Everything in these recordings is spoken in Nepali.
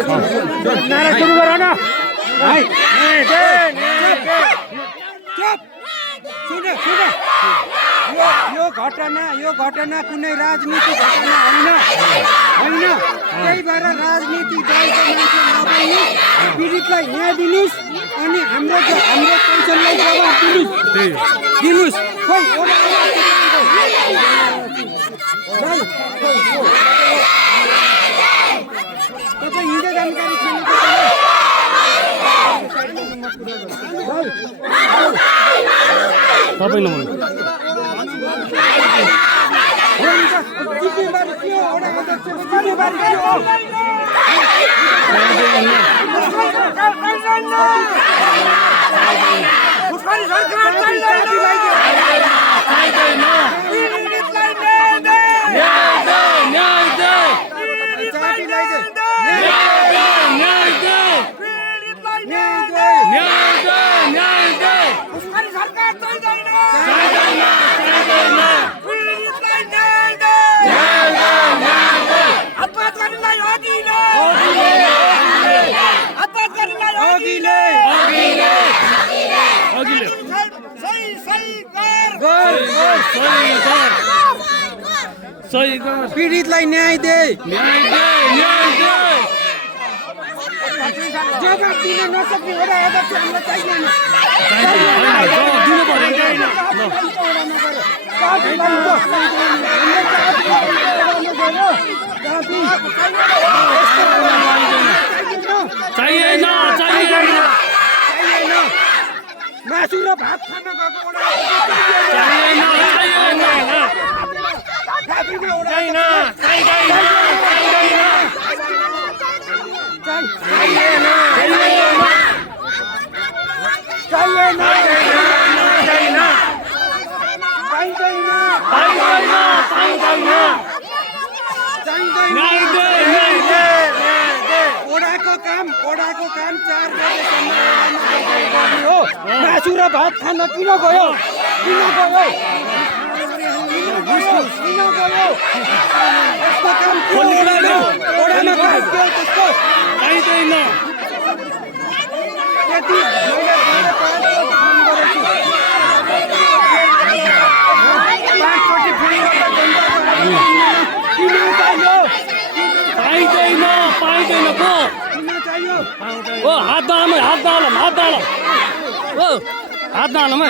नारा सुरु गर न यो घटना कुनै राजनीतिक घटना होइन। त्यही भएर राजनीति दलको मान्छे नबन्नु, पीडितलाई न्याय दिनुहोस् अनि हाम्रो पेन्सनलाई जवाब दिनुहोस्। खोइ तपाईँ हिजो जानकारी तपाईँ जिम्मेवारी के हो? वडा अध्यक्षको जिम्मेवारी के हो? पीडितलाई न्याय दे, जवाब दिन नसक्ने वडा अध्यक्ष हामीलाई चाहिँदैन। मासु र भात खान गएको ओडाको काम 4 बजेसम्म हो। मासु र भात खान किन गयो? यस्तो काम ओडामा त्यस्तो चाहिँदैन। पाइँदैन पो ओ हात दालम ओ हात दालम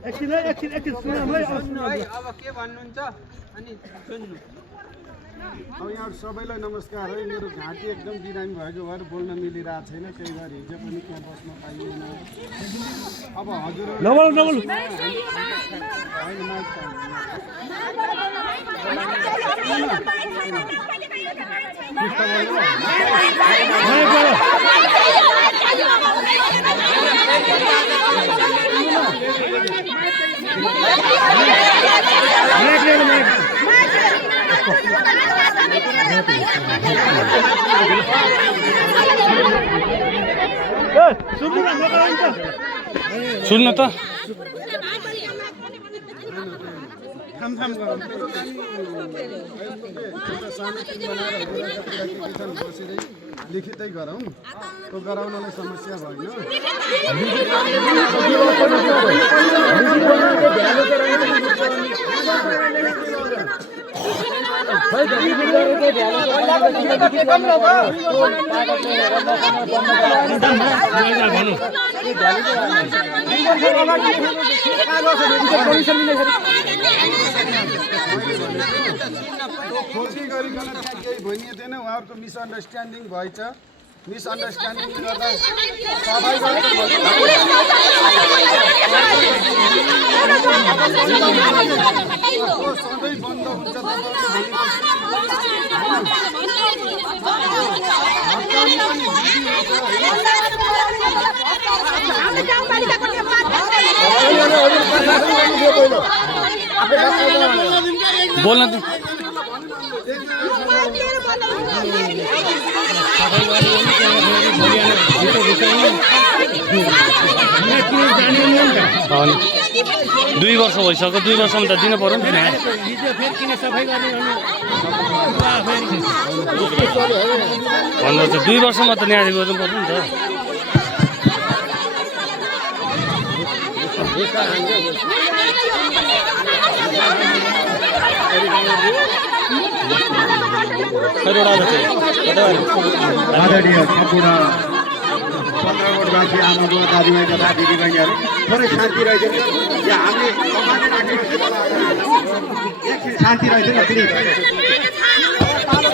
एकछिन सुनौँ है अब के भन्नुहुन्छ अनि सुन्नु। अब यहाँ सबैलाई नमस्कार है। मेरो घाँटी एकदम बिरामी भएको भएर बोल्न मिलिरहेको छैन, त्यही भएर हिजो पनि त्यहाँ बस्न पाइएन। अब हजुर सुन्न त लिखितै गरौँ, त्यो गराउनलाई समस्या भएन। खोजी गरिकन त्यहाँ केही भनिएको थिएन, उहाँहरूको मिसअन्डरस्ट्यान्डिङ भएछ। मिसअन्डरस्ट्यान्डिङ गर्दा सधैँ बन्द हुन्छ। बोल्न त दुई वर्ष भइसक्यो, 2 वर्षमा त दिनु पर्यो नि त। भन्नु चाहिँ 2 वर्षमा त न्याय गर्नु पर्यो नि त। आदरणीय सम्पूर्ण चन्द्रकोटवासी आमाबुवा दाजुभाइ तथा दिदीबहिनीहरू, थोरै शान्ति रहेछ। यहाँ हामीले एकछिन शान्ति रहेछ न, प्लिज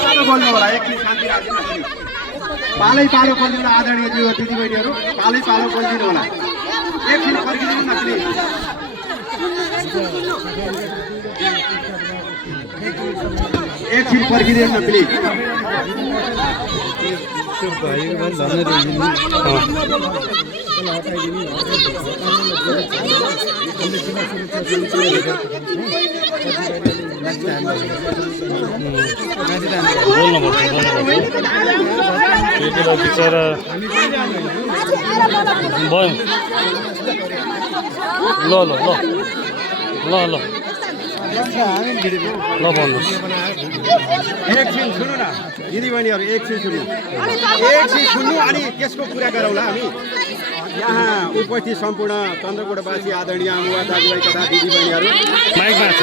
पालो बोल्नु होला। एकछिन शान्ति राख्नु न, प्लिज पालो बोलिदिनु होला। आदरणीय दिदीबहिनीहरू, पालो बोलिदिनु होला। एकछिन फर्किदिनु न, प्लिज। एकछिन फर्किदिनु न, प्लिज। बिचरा भयो। ल ल ल ल ल ल भन्नुहोस्। एकछिन सुन्नु न दिदीबहिनीहरू, एकछिन सुन्नु अनि त्यसको कुरा गरौँला हामी। यहाँ उपस्थित सम्पूर्ण चन्द्रकोटवासी आदरणीय आमुवा दाजुभाइ तथा दिदीबहिनीहरू, माइकमा छ।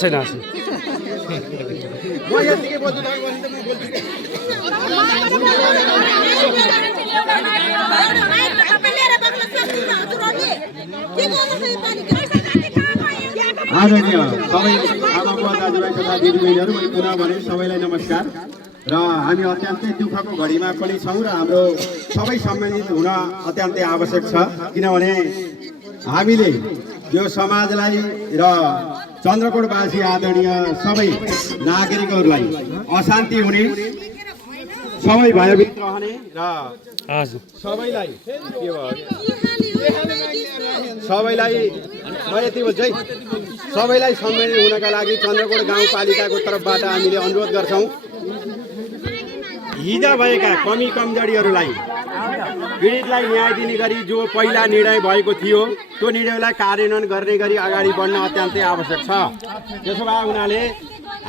छैन आदरणीय सबै आमाबुवा दाजुभाइ तथा दिदीबहिनीहरू, मैले पुनः भने सबैलाई नमस्कार। र हामी अत्यन्तै दुःखको घडीमा पनि छौँ र हाम्रो सबै सम्मिलित हुन अत्यन्तै आवश्यक छ, किनभने हामीले यो समाजलाई र चन्द्रकोटवासी आदरणीय सबै नागरिकहरूलाई अशान्ति हुने, सबै भयभीत रहने र सबैलाई म यति भन्छु है, सबैलाई सम्मिलित हुनका लागि चन्द्रकोट गाउँपालिकाको तर्फबाट हामीले अनुरोध गर्छौँ। हिजो भएका कमी कमजोरीहरूलाई पीडितलाई न्याय दिने गरी जो पहिला निर्णय भएको थियो त्यो निर्णयलाई कार्यान्वयन गर्ने गरी अगाडि बढ्न अत्यन्तै आवश्यक छ। त्यसो भए उनीहरूले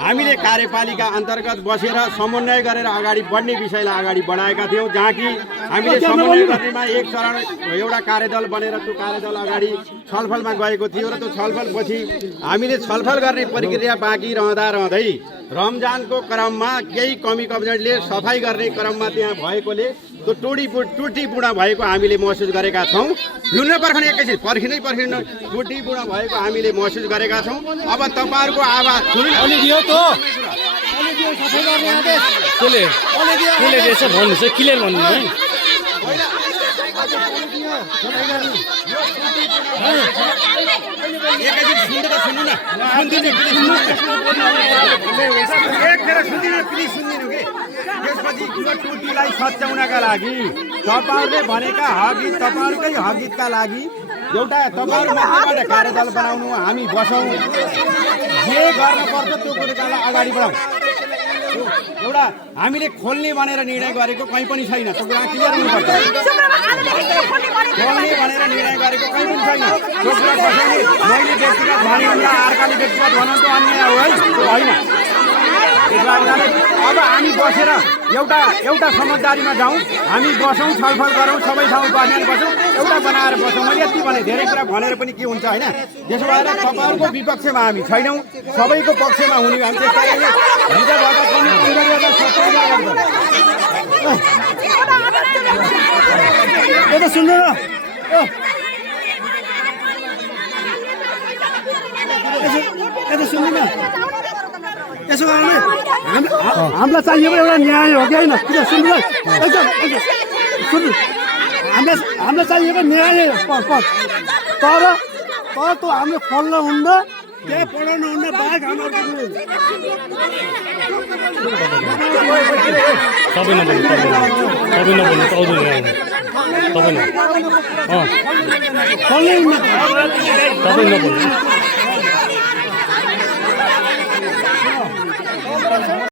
हामीले कार्यपालिका अन्तर्गत बसेर समन्वय गरेर अगाडि बढ्ने विषयलाई अगाडि बढाएका थियौँ, जहाँ कि हामीले समन्वय गर्नेमा एक चरण एउटा कार्यदल बनेर त्यो कार्यदल अगाडि छलफलमा गएको थियो र त्यो छलफलपछि हामीले छलफल गर्ने प्रक्रिया बाँकी रहँदै रमजानको क्रममा केही कमी कमजोरीले सफाई गर्ने क्रममा त्यहाँ भएकोले त्यो टुटीपुडा भएको हामीले महसुस गरेका छौँ। हिँड्न पर्खने एकैछिन पर्खिनै टुटीपुडा भएको हामीले महसुस गरेका छौँ। अब तपाईँहरूको आवाज यसो भन्नुहोस् है, क्लियर भन्नु है। त्यसपछि यो टुटीलाई सच्याउनका लागि तपाईँहरूले भनेका हकहित तपाईँहरूकै हकहितका लागि एउटा तपाईँहरू माथिबाट कार्यदल बनाउनु, हामी बसौँ, जे गर्नुपर्छ त्यो कुरालाई अगाडि बढाउँ। एउटा हामीले खोल्ने भनेर निर्णय गरेको कहीँ पनि छैन, त्यो कुरा क्लियर हुनुपर्छ। खोल्ने भनेर निर्णय गरेको कहीँ पनि छैन, त्यो कुरा कसैले मैले व्यक्तिगत भन्नुहुन्न, अर्काले व्यक्तिगत भन्नु त अन्याय हो है, त्यो होइन। अब हामी बसेर एउटा समझदारीमा जाउँ, हामी बसौँ, छलफल गरौँ, सबै ठाउँ बसौँ, एउटा बनाएर बसौँ। मैले यति भने धेरै कुरा भनेर पनि के हुन्छ होइन। त्यसो भएर तपाईँहरूको विपक्षमा हामी छैनौँ, सबैको पक्षमा हुने हामी त्यस कारणले हिजोबाट पनि यता सुन्नु न, यता सुन्नु न, यसो गर्ने हामीलाई चाहिएको एउटा न्याय हो कि होइन? किन सुन्नु एकदम सुन्नु, हामीलाई चाहिएको न्याय तर त्यो हामीले खोल्न हुन्न, त्यहाँ पढाउनु हुन्न, बाहेक हाम्रो तपाईँ नबोल्नु